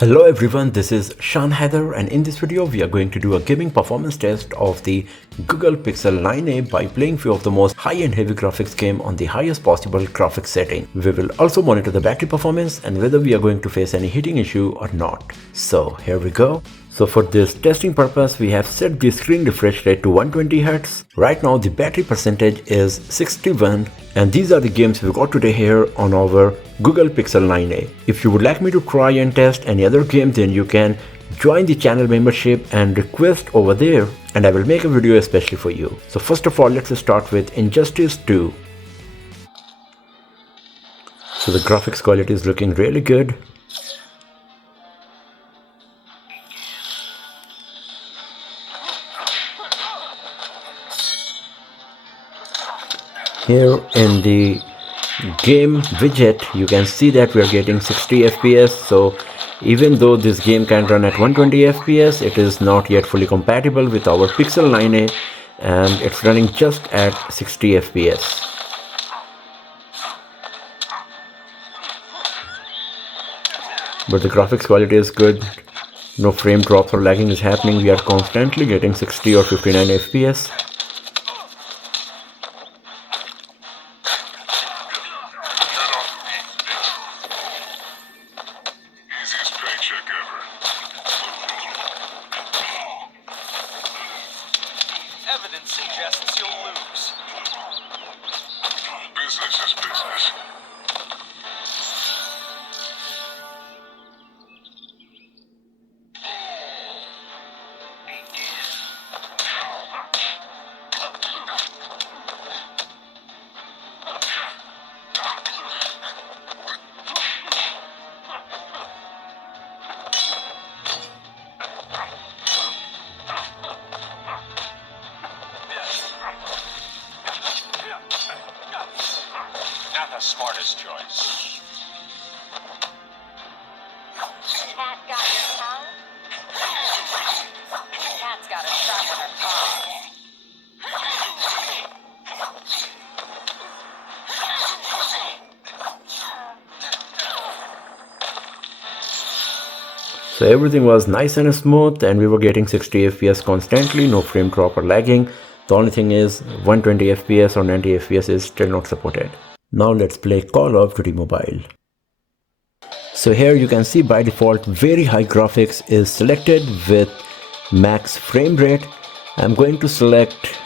Hello everyone, this is Shan Heather, and in this video we are going to do a gaming performance test of the Google Pixel 9a by playing few of the most high-end heavy graphics game on the highest possible graphics setting. We will also monitor the battery performance and whether we are going to face any heating issue or not. So here we go. So for this testing purpose, we have set the screen refresh rate to 120Hz. Right now the battery percentage is 61, and these are the games we got today here on our Google Pixel 9a. If you would like me to try and test any other game, then you can join the channel membership and request over there, and I will make a video especially for you. So first of all, let's start with Injustice 2. So the graphics quality is looking really good. Here in the game widget you can see that we are getting 60 fps. So even though this game can run at 120 fps, it is not yet fully compatible with our Pixel 9a, and it's running just at 60 fps. But the graphics quality is good, no frame drops or lagging is happening. We are constantly getting 60 or 59 fps. Evidence suggests you'll lose. Business is business. Not the smartest choice. Cat got your tongue? Cat's got a strap on her paw. So everything was nice and smooth, and we were getting 60 fps constantly, no frame drop or lagging. The only thing is 120 fps or 90 fps is still not supported. Now let's play Call of Duty Mobile. So here you can see by default very high graphics is selected with max frame rate. I'm going to select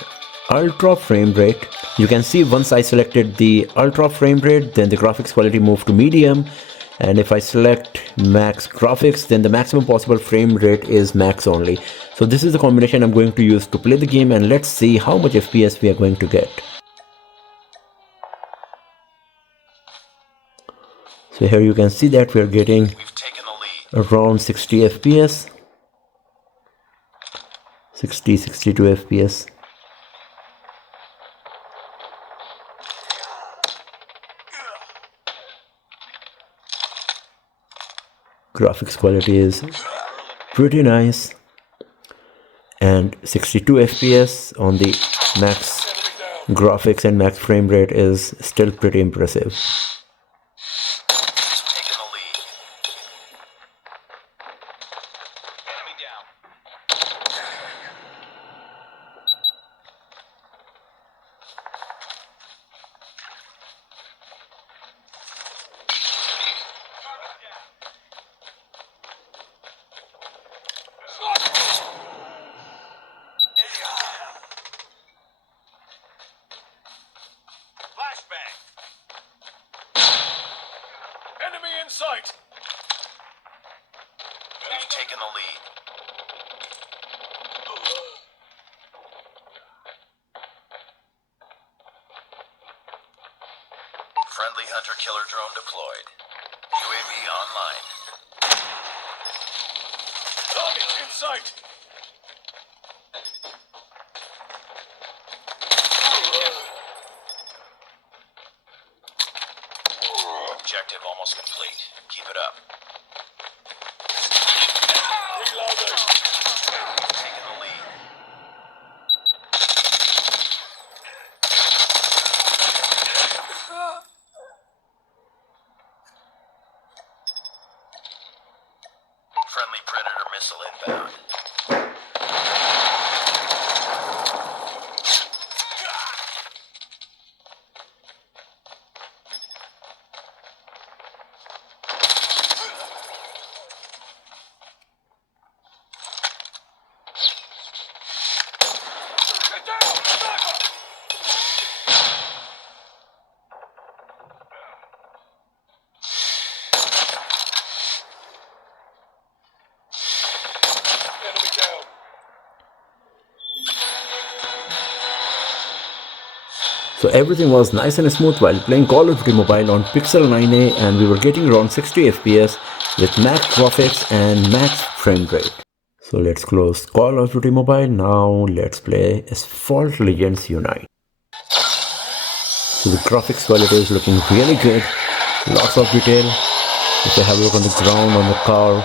ultra frame rate. You can see once I selected the ultra frame rate, then the graphics quality moved to medium, and if I select max graphics, then the maximum possible frame rate is max only. So this is the combination I'm going to use to play the game, and let's see how much FPS we are going to get. So here you can see that we are getting around 60 FPS, 62 FPS. Graphics quality is pretty nice, and 62 FPS on the max graphics and max frame rate is still pretty impressive. Enemy in sight! We've taken the lead. Friendly hunter-killer drone deployed. UAV online. Target in sight! Objective almost complete. Keep it up. Reloading. Taking the lead. Friendly Predator missile inbound. Enemy down. So everything was nice and smooth while playing Call of Duty Mobile on Pixel 9a, and we were getting around 60 FPS with max graphics and max frame rate. So let's close Call of Duty Mobile. Now let's play Asphalt Legends Unite. So the graphics quality is looking really good, lots of detail. If you have a look on the ground, on the car,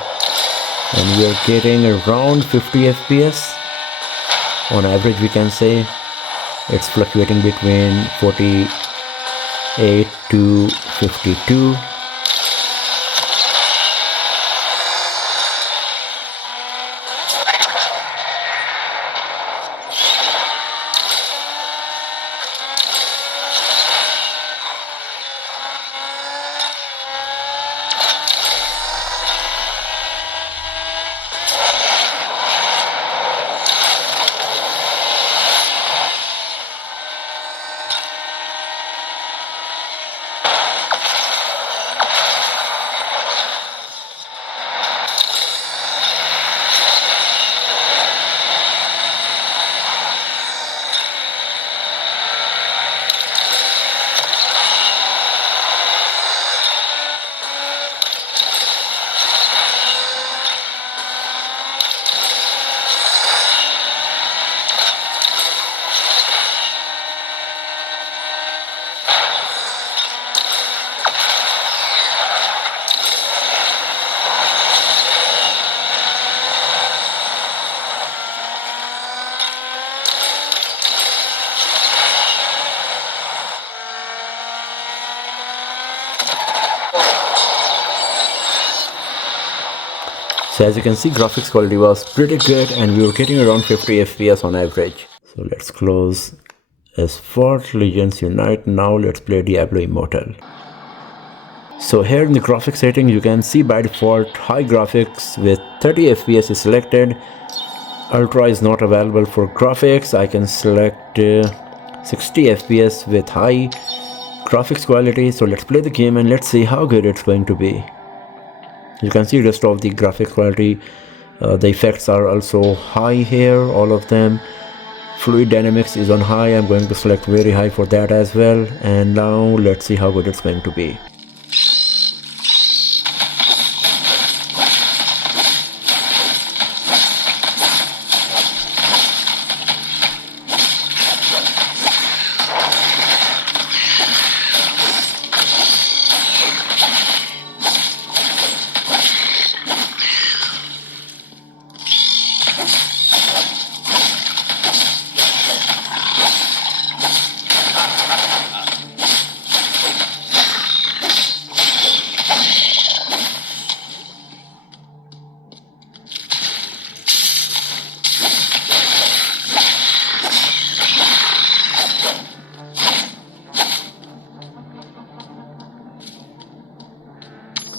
and we are getting around 50 FPS on average, we can say. It's fluctuating between 48 to 52. So as you can see, graphics quality was pretty good and we were getting around 50 FPS on average. So let's close Asphalt Legends Unite. Now let's play Diablo Immortal. So here in the graphics setting, you can see by default high graphics with 30 FPS is selected. Ultra is not available for graphics. I can select 60 FPS with high graphics quality. So let's play the game and let's see how good it's going to be. You can see rest of the graphics quality. The effects are also high here, all of them. Fluid dynamics is on high. I'm going to select very high for that as well. And now let's see how good it's going to be.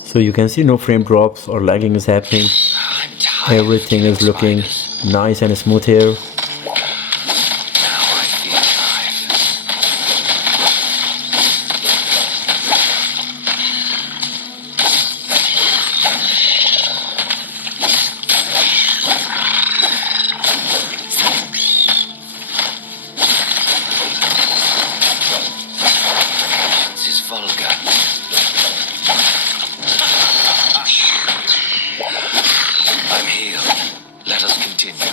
So you can see no frame drops or lagging is happening. Everything is looking nice and smooth here. This is vulgar. I'm healed. Let us continue.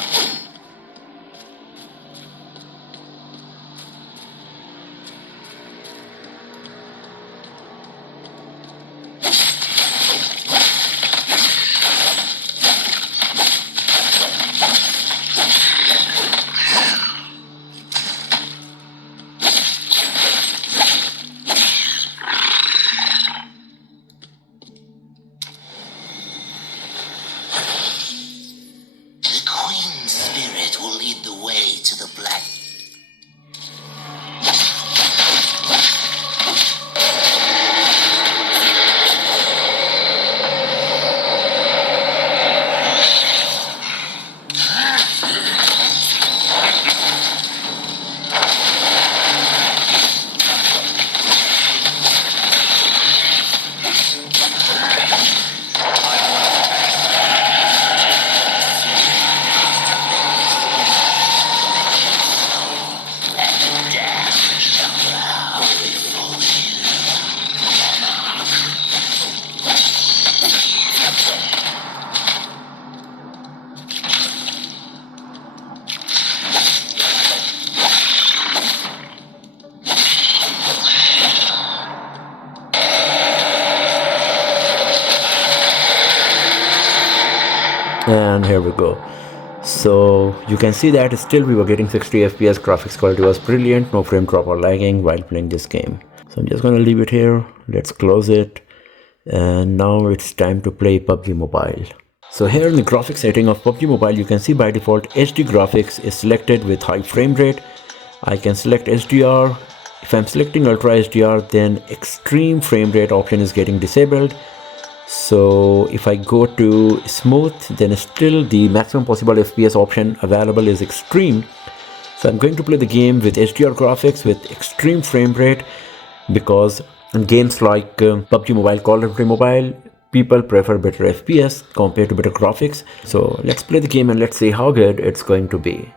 and here we go. So you can see that still we were getting 60 FPS. Graphics quality was brilliant, no frame drop or lagging while playing this game. So I'm just gonna leave it here. Let's close it, and now it's time to play PUBG Mobile. So here in the graphics setting of PUBG Mobile, you can see by default HD graphics is selected with high frame rate. I can select HDR. If I'm selecting Ultra HDR, then extreme frame rate option is getting disabled. So if I go to smooth, then still the maximum possible FPS option available is extreme. So I'm going to play the game with HDR graphics with extreme frame rate, because in games like PUBG Mobile, Call of Duty Mobile, people prefer better FPS compared to better graphics. So let's play the game and let's see how good it's going to be.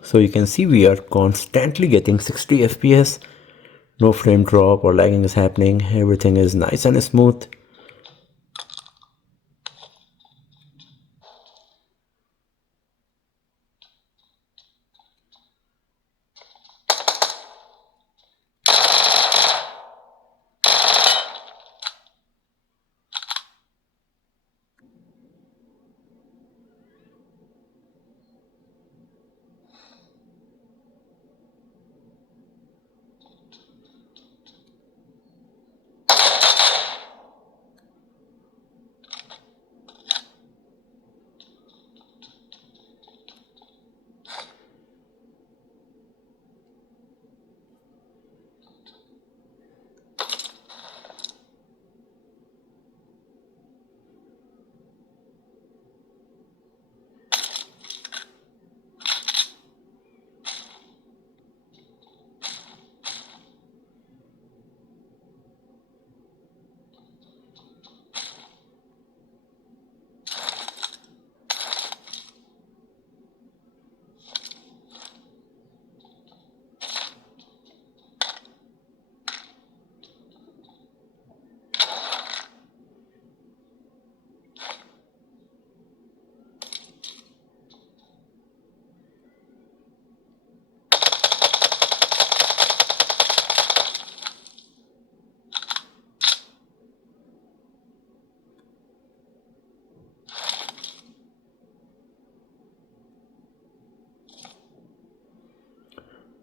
So you can see we are constantly getting 60 FPS. No frame drop or lagging is happening. Everything is nice and smooth.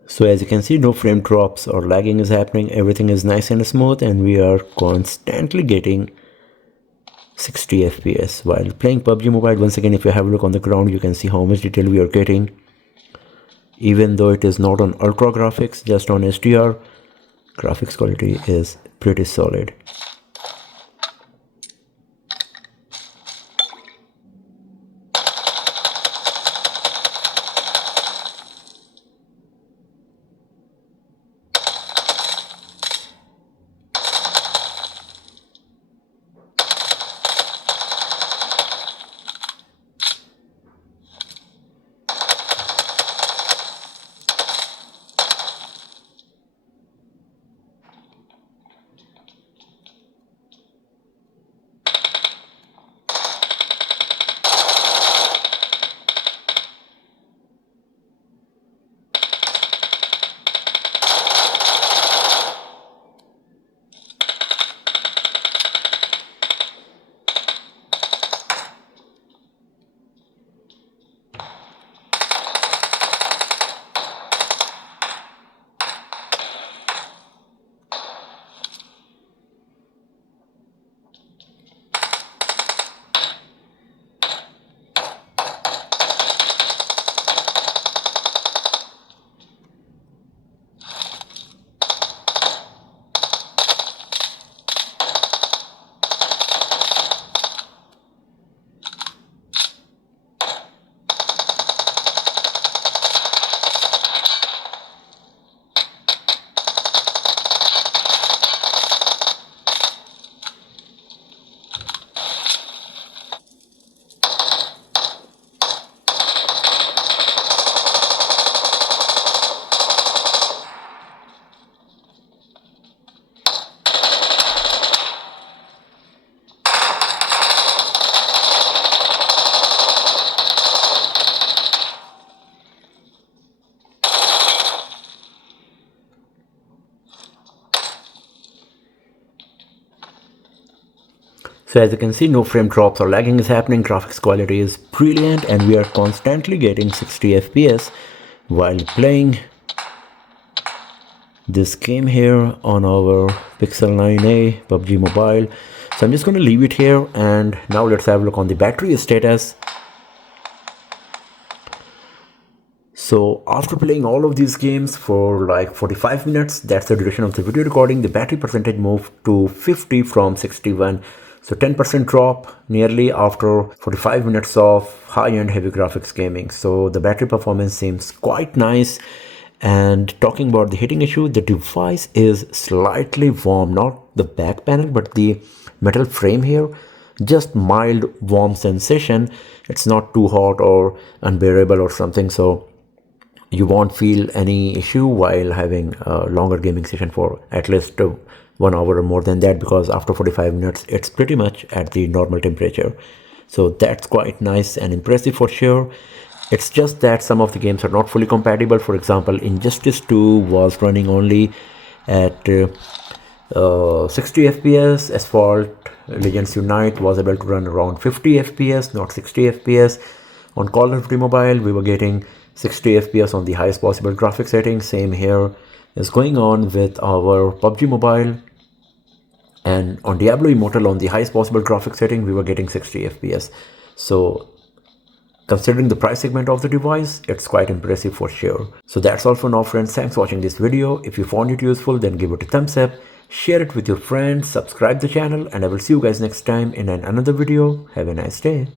So as you can see, no frame drops or lagging is happening. Everything is nice and smooth, and we are constantly getting 60 FPS while playing PUBG Mobile. Once again, if you have a look on the ground, you can see how much detail we are getting. Even though it is not on ultra graphics, just on HDR, graphics quality is pretty solid. So as you can see, no frame drops or lagging is happening. Graphics quality is brilliant and we are constantly getting 60 FPS while playing this game here on our Pixel 9a PUBG Mobile. So I'm just going to leave it here, and now let's have a look on the battery status. So after playing all of these games for like 45 minutes, that's the duration of the video recording, the battery percentage moved to 50 from 61. So 10% drop nearly after 45 minutes of high-end heavy graphics gaming. So the battery performance seems quite nice. And talking about the heating issue, the device is slightly warm, not the back panel, but the metal frame here, just mild warm sensation. It's not too hot or unbearable or something, so you won't feel any issue while having a longer gaming session for at least 1 hour or more than that, because after 45 minutes it's pretty much at the normal temperature. So that's quite nice and impressive for sure. It's just that some of the games are not fully compatible. For example, Injustice 2 was running only at 60 FPS. Asphalt Legends Unite was able to run around 50 FPS, not 60 FPS. On COD Mobile, we were getting 60 FPS on the highest possible graphic setting. Same here is going on with our PUBG Mobile. And on Diablo Immortal, on the highest possible graphic setting, we were getting 60 FPS. So considering the price segment of the device, it's quite impressive for sure. So that's all for now, friends. Thanks for watching this video. If you found it useful, then give it a thumbs up, share it with your friends, subscribe the channel, and I will see you guys next time in another video. Have a nice day.